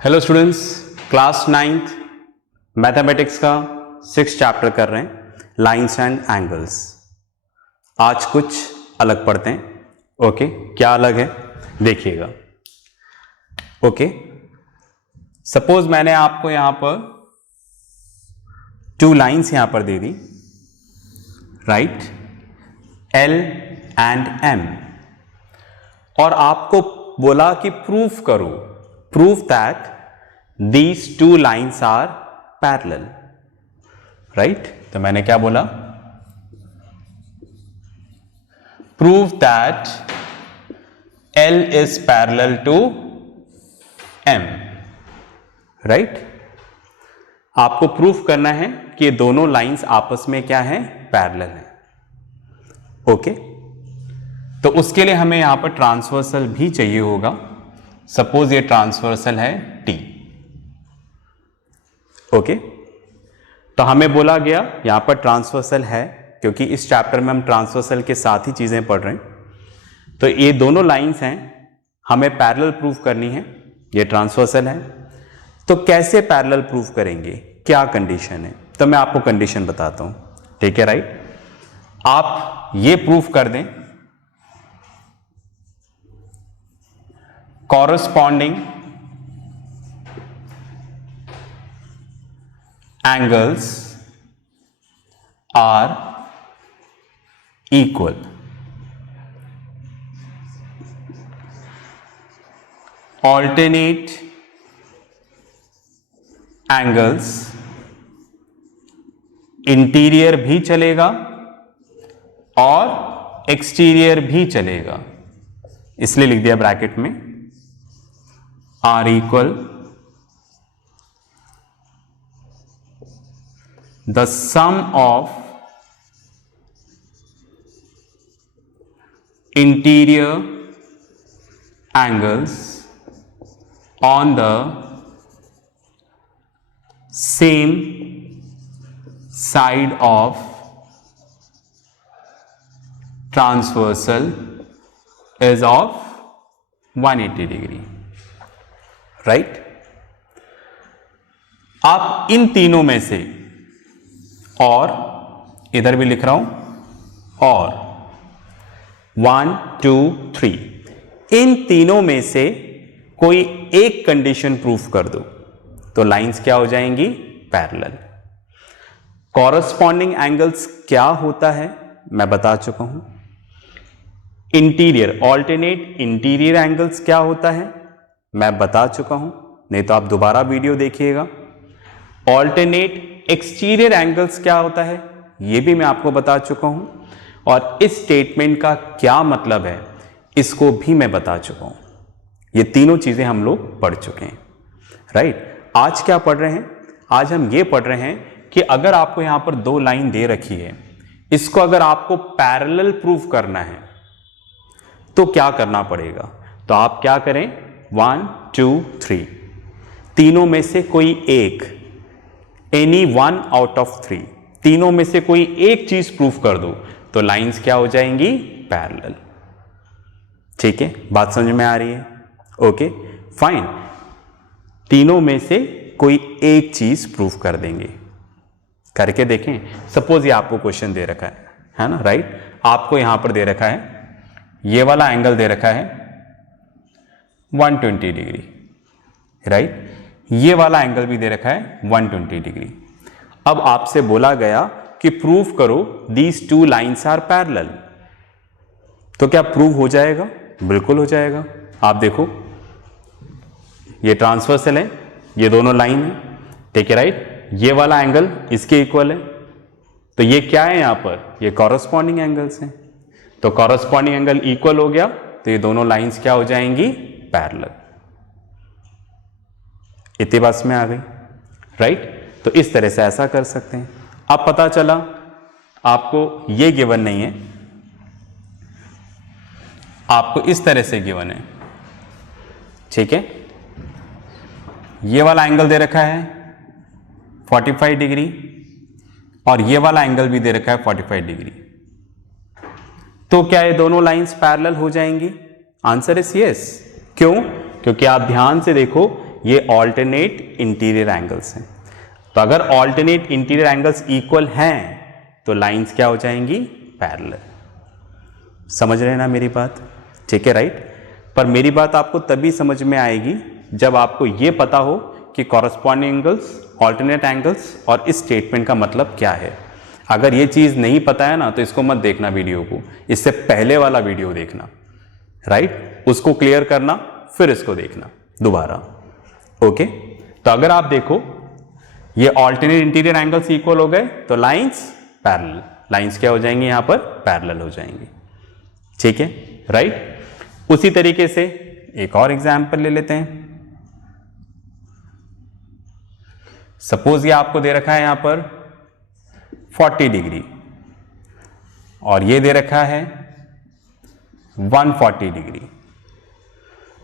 Hello students, class 9th mathematics का 6th chapter कर रहे हैं, लाइंस एंड एंगल्स। आज कुछ अलग पढ़ते हैं। ओके, क्या अलग है देखिएगा। ओके, सपोज मैंने आपको यहां पर 2 लाइंस यहां पर दे दी, राइट, L एंड M, और आपको बोला कि प्रूफ करो, proof that these 2 lines are parallel, right? तो मैंने क्या बोला, prove that L is parallel to M, right? आपको प्रूफ करना है कि ये दोनों लाइंस आपस में क्या है, पैरेलल है। ओके, तो उसके लिए हमें यहां पर ट्रांसवर्सल भी चाहिए होगा। सपोज ये ट्रांसवर्सल है T। ओके, तो हमें बोला गया यहां पर ट्रांसवर्सल है, क्योंकि इस चैप्टर में हम ट्रांसवर्सल के साथ ही चीजें पढ़ रहे हैं। तो ये दोनों लाइंस हैं, हमें पैरेलल प्रूफ करनी है, ये ट्रांसवर्सल है। तो कैसे पैरेलल प्रूफ करेंगे, क्या कंडीशन है, तो मैं आपको कंडीशन बताता हूं। ठीक है, राइट? आप ये प्रूफ कर दें, corresponding angles are equal. Alternate angles, interior भी चलेगा और एक्सटीरियर भी चलेगा, इसलिए लिख दिया ब्रैकेट में, are equal, the sum of interior angles on the same side of transversal is of 180 degree, right? आप इन तीनों में से, और इधर भी लिख रहा हूं, और 1 2 3, इन तीनों में से कोई एक कंडीशन प्रूफ कर दो तो लाइंस क्या हो जाएंगी, पैरेलल। कॉरस्पॉन्डिंग एंगल्स क्या होता है मैं बता चुका हूं। इंटीरियर, ऑल्टरनेट इंटीरियर एंगल्स क्या होता है मैं बता चुका हूं, नहीं तो आप दोबारा वीडियो देखिएगा। ऑल्टरनेट एक्सटीरियर एंगल्स क्या होता है यह भी मैं आपको बता चुका हूं, और इस स्टेटमेंट का क्या मतलब है इसको भी मैं बता चुका हूं। ये तीनों चीजें हम लोग पढ़ चुके हैं, राइट? आज क्या पढ़ रहे हैं, आज हम ये पढ़ रहे हैं कि अगर आपको यहां पर 2 लाइन दे रखी है, इसको अगर आपको पैरेलल प्रूफ करना है तो क्या करना पड़ेगा। तो आप क्या करें, 1 2 3, तीनों में से कोई एक, एनी 1 आउट ऑफ 3, तीनों में से कोई एक चीज प्रूफ कर दो तो लाइंस क्या हो जाएंगी, पैरेलल। ठीक है, बात समझ में आ रही है? Okay, fine. तीनों में से कोई एक चीज प्रूफ कर देंगे, करके देखें। सपोज ये आपको क्वेश्चन दे रखा है ना, राइट? आपको यहां पर दे रखा है, ये वाला एंगल दे रखा है 120 डिग्री, राइट? ये वाला एंगल भी दे रखा है 120 डिग्री। अब आपसे बोला गया कि प्रूव करो दीज 2 लाइंस आर पैरेलल, तो क्या प्रूव हो जाएगा? बिल्कुल हो जाएगा। आप देखो, ये ट्रांसवर्सल है, ये दोनों लाइन है, ठीक है, राइट? ये वाला एंगल इसके इक्वल है, तो ये क्या है यहां पर, ये कॉरस्पॉन्डिंग एंगल्स हैं। तो कॉरस्पॉन्डिंग एंगल इक्वल हो गया तो ये दोनों लाइंस क्या हो जाएंगी, पैरेलल। इतनी बात में आ गई, राइट? तो इस तरह से ऐसा कर सकते हैं। अब पता चला आपको ये गिवन नहीं है, आपको इस तरह से गिवन है, ठीक है? ये वाला एंगल दे रखा है 45 डिग्री और ये वाला एंगल भी दे रखा है 45 डिग्री, तो क्या ये दोनों लाइंस पैरेलल हो जाएंगी? Answer is yes. क्यों? क्योंकि आप ध्यान से देखो, ये ऑल्टरनेट इंटीरियर एंगल्स हैं। तो अगर ऑल्टरनेट इंटीरियर एंगल्स इक्वल हैं तो लाइंस क्या हो जाएंगी, पैरेलल। समझ रहे हैं ना मेरी बात, ठीक है, राइट। पर मेरी बात आपको तभी समझ में आएगी जब आपको ये पता हो कि कॉरस्पॉन्डिंग एंगल्स, ऑल्टरनेट एंगल्स और इस स्टेटमेंट का मतलब क्या है। अगर ये चीज नहीं पता है ना तो इसको मत देखना वीडियो को, इससे पहले वाला वीडियो देखना, राइट, उसको क्लियर करना फिर इसको देखना दोबारा, ओके। तो अगर आप देखो ये ऑल्टरनेट इंटीरियर एंगल्स इक्वल हो गए तो लाइंस पैरेलल, लाइंस क्या हो जाएंगी यहां पर, पैरेलल हो जाएंगी, ठीक है, राइट। उसी तरीके से एक और एग्जांपल ले लेते हैं। सपोज ये आपको दे रखा है यहां पर 40 डिग्री और ये दे रखा है 140 डिग्री,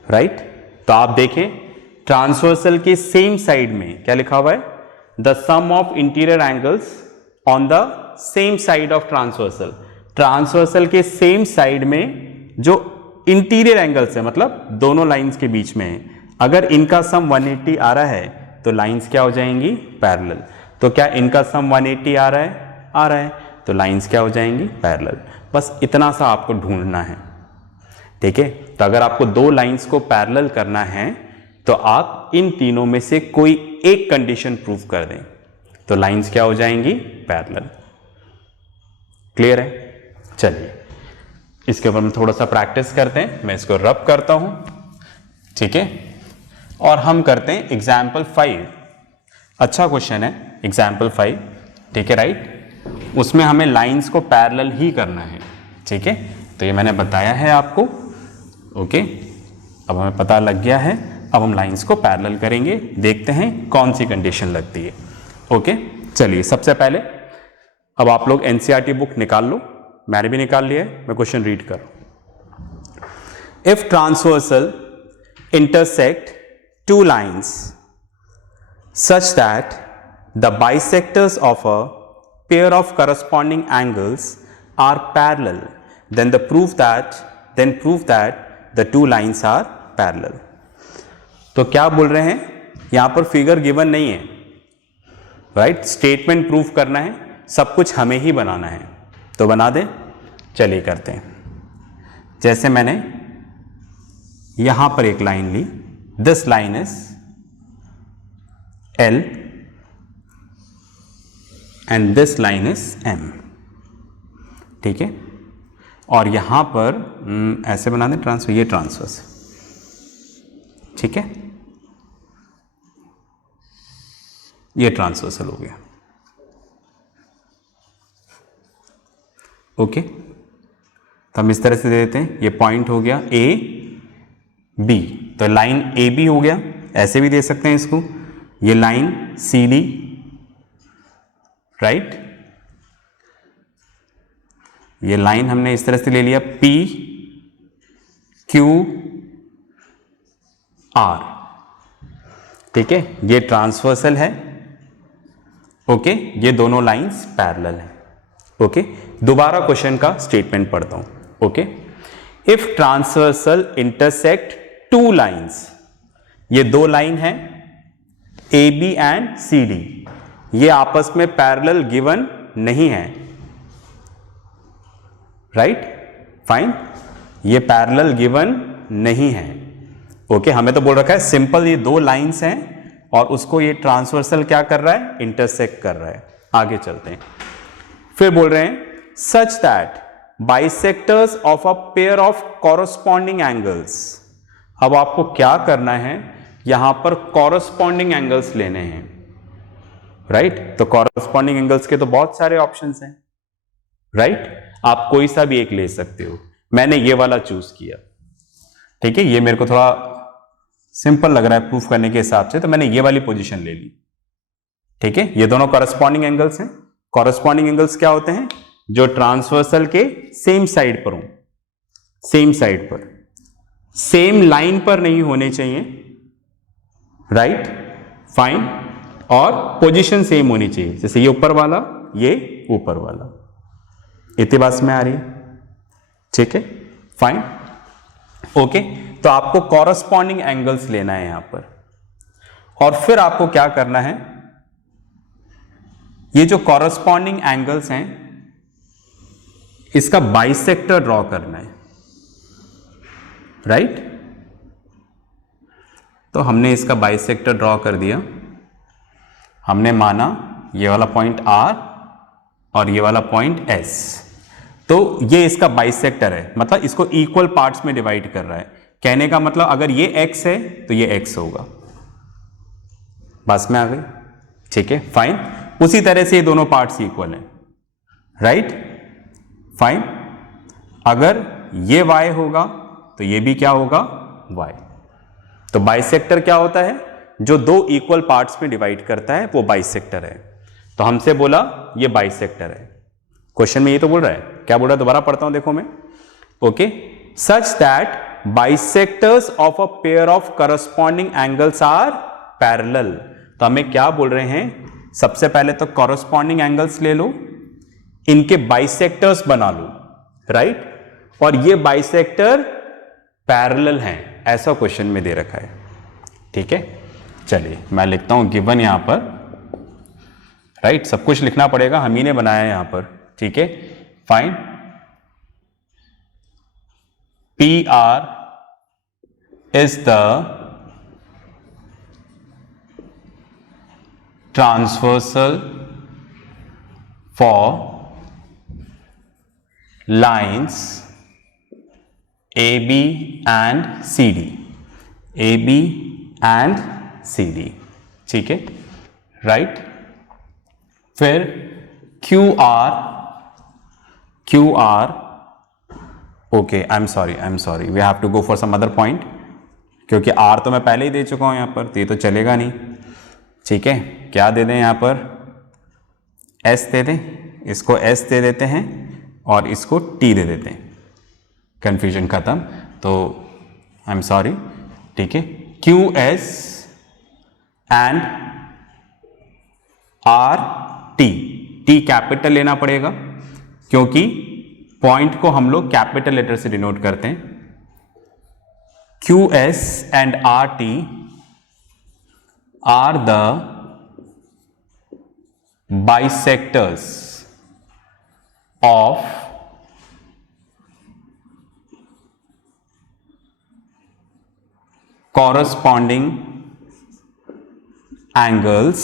राइट। तो आप देखें ट्रांसवर्सल के सेम साइड में क्या लिखा हुआ है, the sum of interior angles on the same side of transversal. Transversal के सेम साइड में जो इंटीरियर एंगल्स है, मतलब दोनों लाइंस के बीच में है, अगर इनका सम 180 आ रहा है तो लाइंस क्या हो जाएंगी, पैरेलल। तो क्या इनका सम 180 आ रहा है, आ रहा है, तो लाइंस क्या हो जाएंगी, पैरेलल। बस इतना सा आपको ढूंढना है, ठीक है। तो अगर आपको दो लाइंस को पैरेलल करना है तो आप इन तीनों में से कोई एक कंडीशन प्रूव कर दें तो लाइंस क्या हो जाएंगी, पैरेलल। क्लियर है। चलिए इसके ऊपर हम थोड़ा सा प्रैक्टिस करते हैं, मैं इसको रब करता हूं, ठीक है, और हम करते हैं एग्जाम्पल 5। अच्छा क्वेश्चन है एग्जाम्पल 5, ठीक है, राइट। उसमें हमें लाइंस को पैरेलल ही करना है, ठीक है। तो ये मैंने बताया है आपको, ओके। अब हमें पता लग गया है, अब हम लाइंस को पैरेलल करेंगे, देखते हैं कौन सी कंडीशन लगती है, ओके। चलिए सबसे पहले अब आप लोग एनसीईआरटी बुक निकाल लो, मैंने भी निकाल लिया है, मैं क्वेश्चन रीड कर। If transversal intersect two lines such that the bisectors of a pair of corresponding angles are parallel, then prove that the two lines are parallel। तो क्या बोल रहे हैं, यहां पर फिगर गिवन नहीं है, राइट, स्टेटमेंट प्रूफ करना है, सब कुछ हमें ही बनाना है, तो बना दें। चलिए करते हैं। जैसे मैंने यहां पर एक लाइन ली, this line is L and this line is M, ठीक है। और यहां पर ऐसे बना दें ट्रांसफर, ये ट्रांसवर्स, ठीक है, ये ट्रांसवर्सल हो गया, ओके। तो हम इस तरह से दे देते हैं, ये पॉइंट हो गया A B, तो लाइन ए बी हो गया, ऐसे भी दे सकते हैं इसको, ये लाइन सी डी, राइट, ये लाइन हमने इस तरह से ले लिया पी क्यू आर, ठीक है, ये ट्रांसवर्सल है, ओके, ये दोनों लाइंस पैरेलल है, ओके। दोबारा क्वेश्चन का स्टेटमेंट पढ़ता हूं, okay. If transversal intersect two lines, ये दो लाइन है A B and C D, ये आपस में पैरेलल गिवन नहीं है, राइट, फाइन, ये पैरेलल गिवन नहीं है, ओके। हमें तो बोल रखा है सिंपल ये दो लाइंस हैं और उसको ये ट्रांसवर्सल क्या कर रहा है, इंटरसेक्ट कर रहा है। आगे चलते हैं, फिर बोल रहे हैं सच that bisectors of a pair of corresponding angles. अब आपको क्या करना है, यहां पर कॉरस्पॉन्डिंग एंगल्स लेने हैं, राइट। तो कॉरस्पॉन्डिंग एंगल्स के तो बहुत सारे ऑप्शंस हैं, राइट, आप कोई सा भी एक ले सकते हो, मैंने ये वाला चूज किया, ठीक है, ये मेरे को थोड़ा सिंपल लग रहा है प्रूफ करने के हिसाब से, तो मैंने ये वाली पोजीशन ले ली, ठीक है। ये दोनों कॉरस्पॉन्डिंग एंगल्स हैं। कॉरस्पॉन्डिंग एंगल्स क्या होते हैं, जो ट्रांसवर्सल के सेम साइड पर हो, सेम साइड पर, सेम लाइन पर नहीं होने चाहिए, राइट, फाइन, और पोजीशन सेम होनी चाहिए, जैसे ये ऊपर वाला, ये ऊपर वाला, इतनी बात में आ रही है, ठीक है, फाइन, ओके। तो आपको कॉरस्पॉन्डिंग एंगल्स लेना है यहां पर, और फिर आपको क्या करना है, ये जो कॉरस्पॉन्डिंग एंगल्स हैं इसका बाइसेक्टर ड्रॉ करना है, राइट। तो हमने इसका बाइसेक्टर ड्रॉ कर दिया। हमने माना ये वाला पॉइंट R और ये वाला पॉइंट S, तो ये इसका बाइसेक्टर है, मतलब इसको इक्वल पार्ट्स में डिवाइड कर रहा है। कहने का मतलब अगर ये x है तो ये x होगा। बस में आ गई, ठीक है, फाइन। उसी तरह से ये दोनों पार्ट्स इक्वल हैं, राइट, फाइन। अगर ये y होगा तो ये भी क्या होगा, y। तो बाइसेक्टर क्या होता है, जो दो इक्वल पार्ट्स में डिवाइड करता है वो बाइसेक्टर है। तो हमसे बोला ये बाइसेक्टर है, क्वेश्चन में ये तो बोल रहा है, क्या बोल रहा है, दोबारा पढ़ता हूं, देखो मैं, okay. Such that bisectors of a pair of corresponding angles are parallel. तो हमें क्या बोल रहे हैं, सबसे पहले तो कॉरस्पॉन्डिंग एंगल्स ले लो, इनके बाइसेक्टर्स बना लो, राइट, और ये बाइसेक्टर पैरेलल हैं, ऐसा क्वेश्चन में दे रखा है, ठीक है। चलिए मैं लिखता हूं गिवन यहां पर, राइट, सब कुछ लिखना पड़ेगा, हम ही ने बनाया है यहां पर, ठीक है, fine. PR is the transversal for lines AB and CD, AB and CD, ठीक है, राइट। फिर QR, okay, I am sorry, we have to go for some other point, क्योंकि R तो मैं पहले ही दे चुका हूं यहां पर, तो ये तो चलेगा नहीं, ठीक है। क्या दे दें यहां पर, S दे दें, इसको S दे देते हैं और इसको T दे देते हैं, कंफ्यूजन खत्म। तो आई एम सॉरी, ठीक है, QS and RT, T capital लेना पड़ेगा क्योंकि पॉइंट को हम लोग कैपिटल लेटर से डिनोट करते हैं। QS and RT are the bisectors of corresponding angles,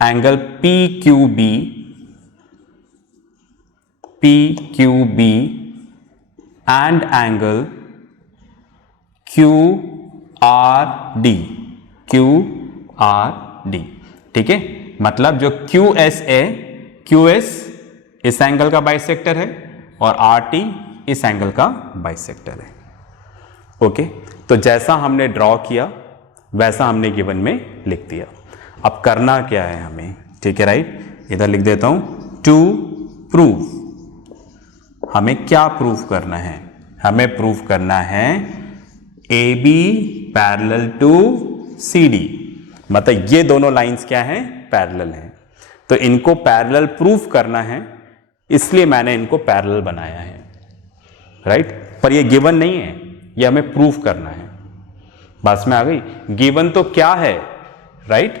angle PQB and angle QRD, ठीक है। मतलब जो QS है, QS इस एंगल का बाइसेक्टर है और RT इस एंगल का बाइसेक्टर है, ओके। तो जैसा हमने ड्रॉ किया वैसा हमने गिवन में लिख दिया। अब करना क्या है हमें, ठीक है, राइट, इधर लिख देता हूं, टू प्रूव। हमें क्या प्रूव करना है, हमें प्रूव करना है AB पैरेलल टू CD, मतलब ये दोनों लाइंस क्या हैं, पैरेलल हैं। तो इनको पैरेलल प्रूव करना है, इसलिए मैंने इनको पैरेलल बनाया है, राइट। पर ये गिवन नहीं है, ये हमें प्रूव करना है। बस में आ गई, गिवन तो क्या है, राइट,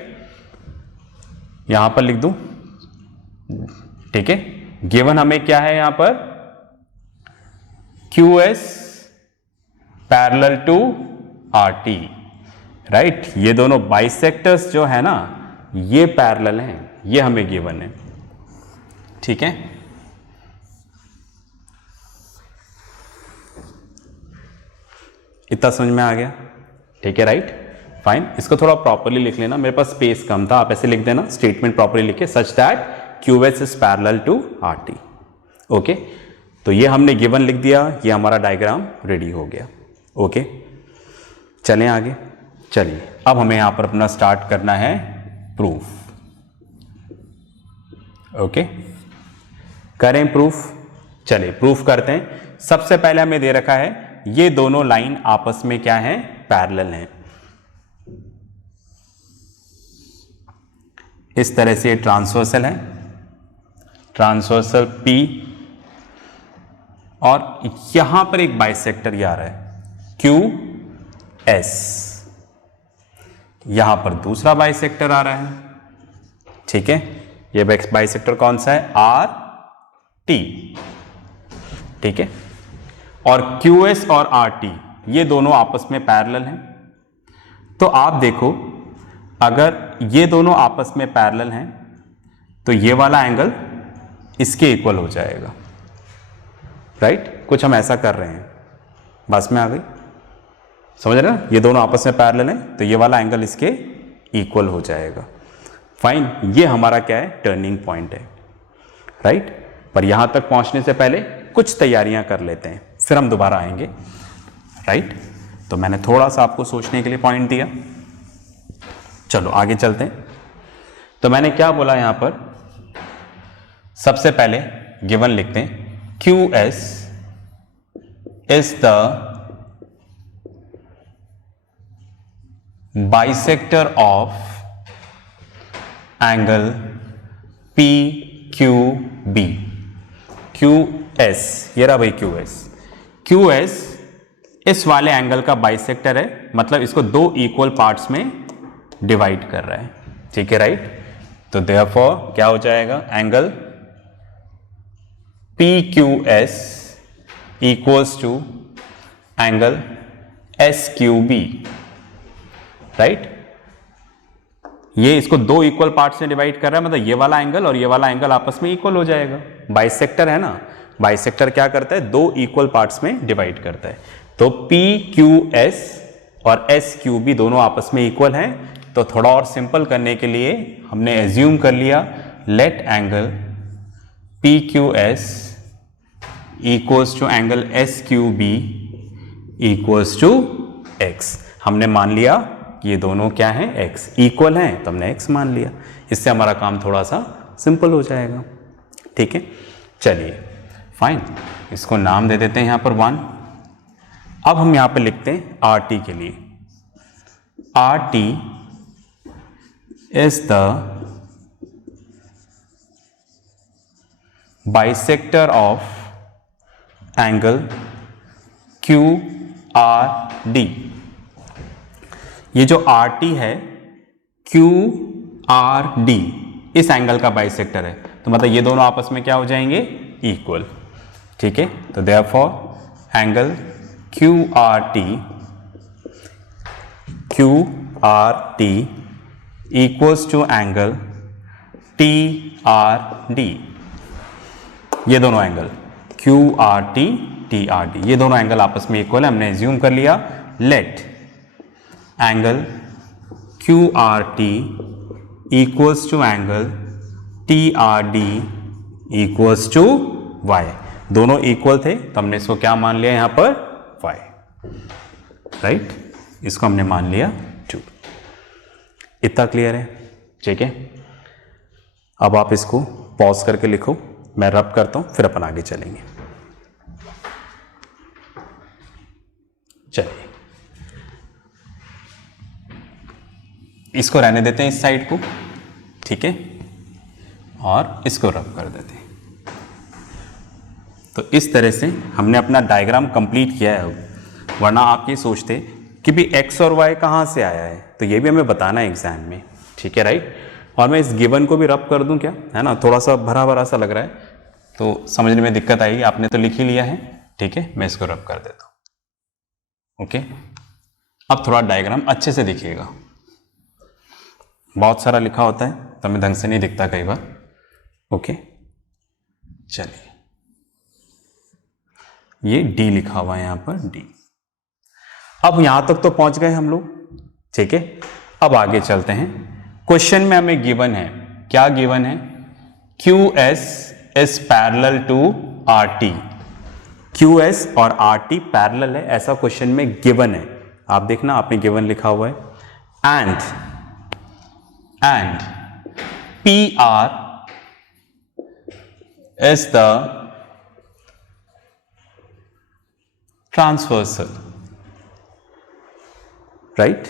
यहां पर लिख दूं, ठीक है। गिवन हमें क्या है यहां पर, QS parallel to RT, right. ये दोनों बाइसेक्टर्स जो है ना, ये पैरेलल हैं, ये हमें गिवन है, ठीक है। इतना समझ में आ गया, ठीक है, राइट, फाइन। इसको थोड़ा प्रॉपर्ली लिख लेना, मेरे पास स्पेस कम था, आप ऐसे लिख देना, स्टेटमेंट प्रॉपर्ली लिखे, such that QS is parallel to RT, okay. तो ये हमने गिवन लिख दिया, ये हमारा डायग्राम रेडी हो गया, ओके। चलें आगे, चलिए अब हमें यहां पर अपना स्टार्ट करना है प्रूफ, ओके। करें प्रूफ, चलिए प्रूफ करते हैं। सबसे पहले हमें दे रखा है ये दोनों लाइन आपस में क्या है, पैरेलल हैं। इस तरह से ये ट्रांसवर्सल है, ट्रांसवर्सल P, और यहां पर एक बाइसेक्टर आ रहा है QS। यहां पर दूसरा बाइसेक्टर आ रहा है, ठीक है। ये बाइसेक्टर कौन सा है? आर टी, ठीक है। और क्यू एस और आर टी ये दोनों आपस में पैरेलल हैं। तो आप देखो, अगर ये दोनों आपस में पैरेलल हैं तो ये वाला एंगल इसके इक्वल हो जाएगा, राइट। कुछ हम ऐसा कर रहे हैं, बस में आ गई, समझ रहे ना? ये दोनों आपस में पैरेलल हैं तो ये वाला एंगल इसके इक्वल हो जाएगा। फाइन, ये हमारा क्या है? टर्निंग पॉइंट है, राइट। पर यहां तक पहुंचने से पहले कुछ तैयारियां कर लेते हैं, फिर हम दोबारा आएंगे, राइट। तो मैंने थोड़ा सा आपको सोचने के लिए पॉइंट दिया, चलो आगे चलते हैं। तो मैंने क्या बोला यहां पर? सबसे पहले गिवन लिखते हैं, Q S is the bisector of angle P Q B. Q S, ये रहा भाई क्यू एस। क्यू एस इस वाले एंगल का बाइसेक्टर है, मतलब इसको दो इक्वल पार्ट्स में डिवाइड कर रहा है, ठीक है, राइट। तो देयरफॉर क्या हो जाएगा? Angle P Q S equals to angle S Q B, right. ये इसको दो इक्वल पार्ट्स में डिवाइड कर रहा है, मतलब ये वाला एंगल और ये वाला एंगल आपस में इक्वल हो जाएगा। बाइसेक्टर है ना, बाइसेक्टर क्या करता है? दो इक्वल पार्ट्स में डिवाइड करता है। तो पी क्यू एस और एस क्यू बी दोनों आपस में इक्वल हैं। तो थोड़ा और सिंपल करने के लिए हमने एज्यूम कर लिया, let angle P Q S equals to angle S Q B equals to X. हमने मान लिया कि ये दोनों क्या हैं? एक्स, इक्वल हैं, तो हमने एक्स मान लिया। इससे हमारा काम थोड़ा सा सिंपल हो जाएगा, ठीक है। चलिए फाइन, इसको नाम दे देते हैं यहां पर 1। अब हम यहां पे लिखते हैं आर टी के लिए, R T is the bisector of angle Q are D. ये जो आर टी है, क्यू आर डी इस एंगल का बाइसेक्टर है, तो मतलब ये दोनों आपस में क्या हो जाएंगे? इक्वल, ठीक है। तो therefore angle Q R T equals to angle T R D. ये दोनों angle Q R T, T R D, ये दोनों एंगल आपस में इक्वल है। हमने एज्यूम कर लिया, let angle Q R T equals to angle T R D equals to Y. दोनों इक्वल थे तो हमने इसको क्या मान लिया यहां पर? Y, right. इसको हमने मान लिया 2। इतना क्लियर है? ठीक है। अब आप इसको पॉज करके लिखो, मैं रब करता हूं, फिर अपन आगे चलेंगे। चलिए इसको रहने देते हैं इस साइड को, ठीक है, और इसको रब कर देते हैं। तो इस तरह से हमने अपना डायग्राम कंप्लीट किया है। वरना आप ये सोचते कि भी एक्स और वाई कहाँ से आया है, तो ये भी हमें बताना है एग्जाम में, ठीक है, राइट। और मैं इस गिवन को भी रब कर दूं क्या, है ना? थोड़ा सा भरा भरा सा लग रहा है तो समझने में दिक्कत आएगी। आपने तो लिख ही लिया है, ठीक है, मैं इसको रब कर देता हूं। ओके, अब थोड़ा डायग्राम अच्छे से दिखिएगा। बहुत सारा लिखा होता है तो हमें ढंग से नहीं दिखता कई बार। ओके, चलिए ये डी लिखा हुआ है यहां पर, डी। अब यहां तक तो पहुंच गए हम लोग, ठीक है। अब आगे चलते हैं। क्वेश्चन में हमें गिवन है, क्या गिवन है? Q S is parallel to R T. Q S और आर टी पैरेलल है, ऐसा क्वेश्चन में गिवन है। आप देखना, आपने गिवन लिखा हुआ है। And P R is the transversal, right.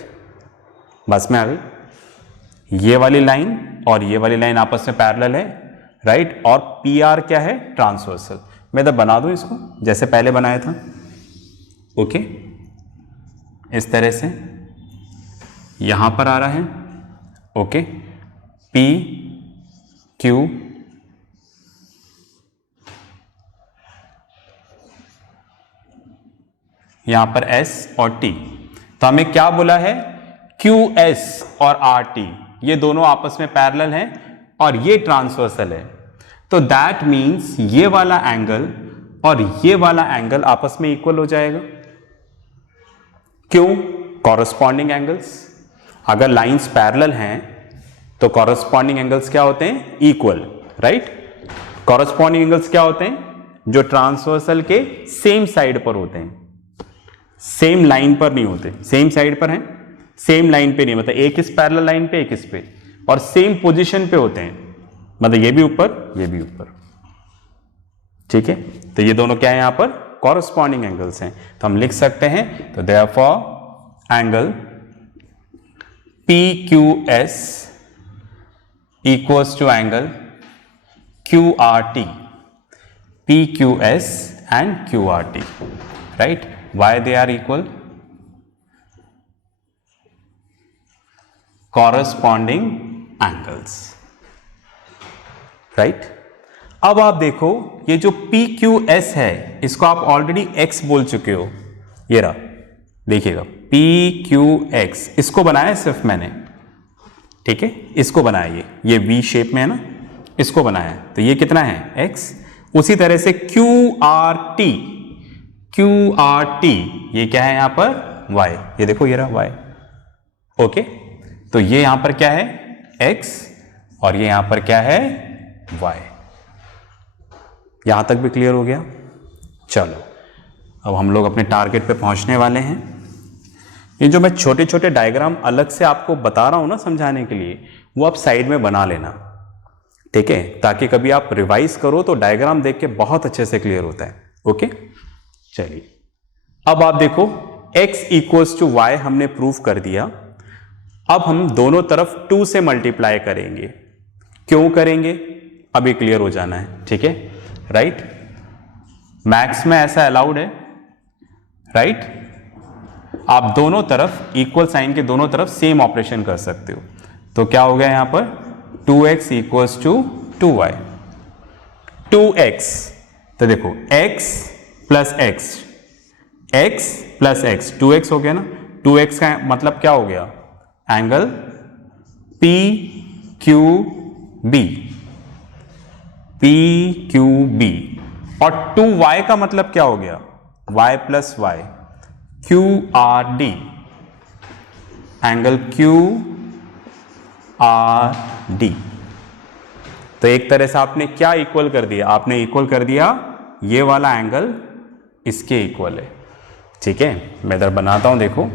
बस में आ गई। ये वाली लाइन और ये वाली लाइन आपस में पैरेलल है, राइट। और पी आर क्या है? ट्रांसवर्सल। मैं तो बना दूं इसको जैसे पहले बनाया था। ओके, इस तरह से यहां पर आ रहा है, ओके, पी क्यू यहां पर एस और टी। तो हमें क्या बोला है, क्यू एस और आर टी ये दोनों आपस में पैरेलल हैं और ये ट्रांसवर्सल है। तो दैट मीन्स ये वाला एंगल और ये वाला एंगल आपस में इक्वल हो जाएगा। क्यों? Corresponding angles. अगर लाइंस पैरेलल हैं तो कॉरस्पॉन्डिंग एंगल्स क्या होते हैं, इक्वल, राइट। कॉरस्पॉन्डिंग एंगल्स क्या होते हैं, जो ट्रांसवर्सल के सेम साइड पर होते हैं, सेम लाइन पर नहीं होते, सेम साइड पर हैं, सेम लाइन पे नहीं, मतलब एक इस पैरेलल लाइन पे एक इस पे, और सेम पोजीशन पे होते हैं, मतलब ये भी ऊपर ये भी ऊपर, ठीक है। तो ये दोनों क्या है, यहां पर कॉरस्पॉन्डिंग एंगल्स हैं। तो हम लिख सकते हैं, तो therefore angle PQS equals to angle QRT, PQS and QRT, right? Why they are equal? Corresponding angles, right? अब आप देखो, ये जो PQS है इसको आप ऑलरेडी X बोल चुके हो, ये रहा, देखिएगा PQX, इसको बनाया सिर्फ मैंने, ठीक है, इसको बनाया, ये V शेप में है ना, इसको बनाया, तो ये कितना है, X। उसी तरह से QRT, ये क्या है यहां पर, Y, ये देखो ये रहा Y, ओके। तो ये यहां पर क्या है, X, और ये यहां पर क्या है, Y। यहां तक भी क्लियर हो गया। चलो अब हम लोग अपने टारगेट पे पहुंचने वाले हैं। ये जो मैं छोटे छोटे डायग्राम अलग से आपको बता रहा हूं ना समझाने के लिए, वो आप साइड में बना लेना, ठीक है, ताकि कभी आप रिवाइज करो तो डायग्राम देख के बहुत अच्छे से क्लियर होता है, ओके। चलिए अब आप देखो, x इक्वल्स टू वाई हमने प्रूव कर दिया। अब हम दोनों तरफ 2 से मल्टीप्लाई करेंगे। क्यों करेंगे, अभी क्लियर हो जाना है, ठीक है, राइट। मैथ्स में ऐसा अलाउड है, राइट। आप दोनों तरफ इक्वल साइन के दोनों तरफ सेम ऑपरेशन कर सकते हो। तो क्या हो गया यहां पर, 2x equals to 2y, 2x, तो देखो x plus x, x plus x, 2x हो गया ना। 2x का मतलब क्या हो गया, एंगल PQB, PQB, और 2y का मतलब क्या हो गया, y plus y, QRD, angle QRD। तो एक तरह से आपने क्या इक्वल कर दिया, आपने इक्वल कर दिया ये वाला एंगल इसके इक्वल है, ठीक है। मैं इधर बनाता हूं, देखो,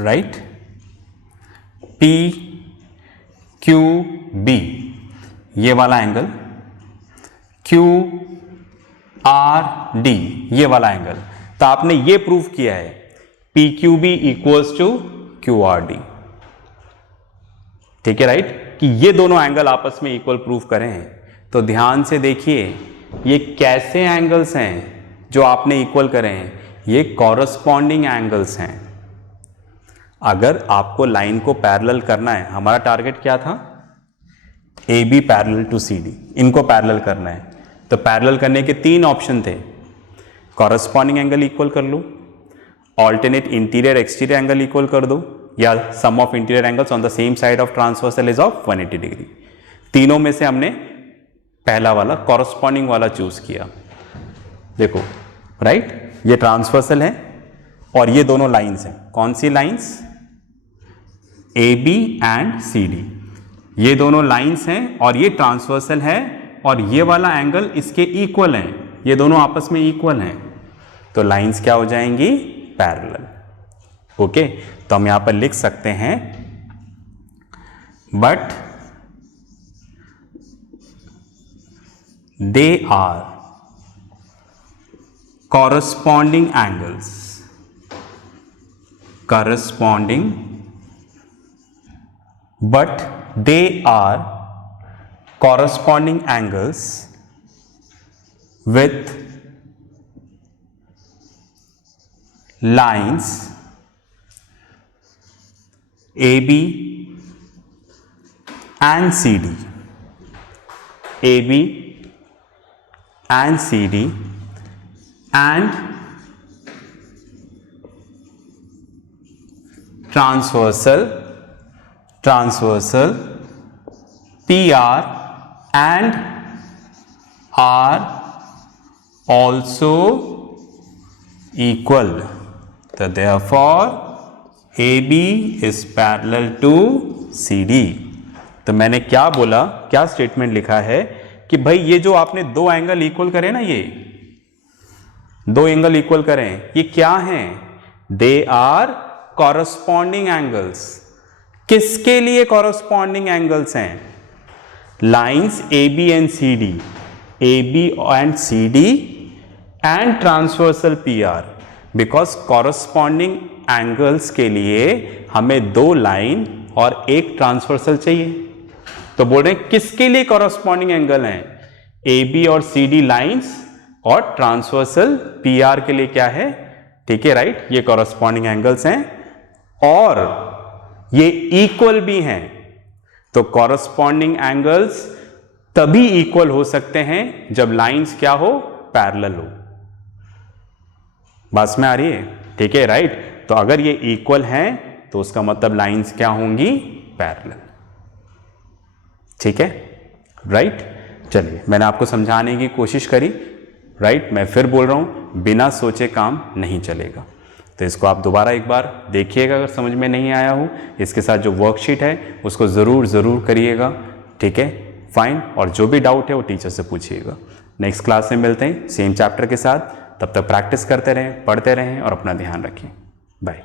राइट, PQB ये वाला एंगल, QRD ये वाला एंगल। तो आपने ये प्रूव किया है PQB इक्वल्स टू QRD, ठीक है, राइट, कि ये दोनों एंगल आपस में इक्वल प्रूव करें हैं। तो ध्यान से देखिए, ये कैसे एंगल्स हैं जो आपने इक्वल करे हैं, ये कॉरस्पॉन्डिंग एंगल्स हैं। अगर आपको लाइन को पैरेलल करना है, हमारा टारगेट क्या था, AB पैरेलल टू CD, इनको पैरेलल करना है। तो पैरेलल करने के 3 ऑप्शन थे, कॉरस्पॉन्डिंग एंगल इक्वल कर लो, alternate interior exterior angle equal कर दो, या sum of interior angles on the same side of transversal is of 180 degree. तीनों में से हमने पहला वाला कॉरस्पॉन्डिंग वाला चूज किया। देखो, राइट, ये ट्रांसवर्सल है और ये दोनों लाइंस हैं। कौन सी लाइंस, AB एंड CD, ये दोनों लाइंस हैं और ये ट्रांसवर्सल है, और ये वाला एंगल इसके इक्वल है, ये दोनों आपस में इक्वल हैं। तो लाइंस क्या हो जाएंगी, पैरेलल, ओके। तो हम यहां पर लिख सकते हैं, but they are corresponding angles, corresponding, but they are corresponding angles with lines AB and CD, AB and CD and transversal PR and are also equal. So therefore AB is parallel to CD. तो मैंने क्या बोला, क्या statement लिखा है कि भाई ये जो आपने दो एंगल इक्वल करें ना, ये दो एंगल इक्वल करें, ये क्या हैं? They are corresponding angles. किसके लिए कॉरस्पॉन्डिंग एंगल्स हैं? Lines AB and CD, AB and CD and transversal PR. Because corresponding angles के लिए हमें दो लाइन और एक ट्रांसवर्सल चाहिए. तो बोल रहे हैं किसके लिए कॉरस्पॉन्डिंग एंगल हैं? AB और CD लाइन्स और ट्रांसवर्सल PR के लिए क्या है? ठीक है, राइट. ये कॉरस्पॉन्डिंग एंगल्स हैं और ये इक्वल भी हैं. तो कॉरस्पॉन्डिंग एंगल्स तभी इक्वल हो सकते हैं जब लाइंस क्या हो? पैरेलल हो. बात में आ रही है? ठीक है, राइट. तो अगर ये इक्वल हैं तो उसका मतलब लाइंस क्या होंगी? पैरेलल. ठीक है, राइट. चलिए, मैंने आपको समझाने की कोशिश करी, राइट. मैं फिर बोल रहा हूं, बिना सोचे काम नहीं चलेगा. तो इसको आप दोबारा एक बार देखिएगा अगर समझ में नहीं आया हो. इसके साथ जो वर्कशीट है उसको ज़रूर करिएगा. ठीक है, फाइन. और जो भी डाउट है वो टीचर से पूछिएगा. नेक्स्ट क्लास में मिलते हैं सेम चैप्टर के साथ. तब तक प्रैक्टिस करते रहें, पढ़ते रहें और अपना ध्यान रखें. बाय.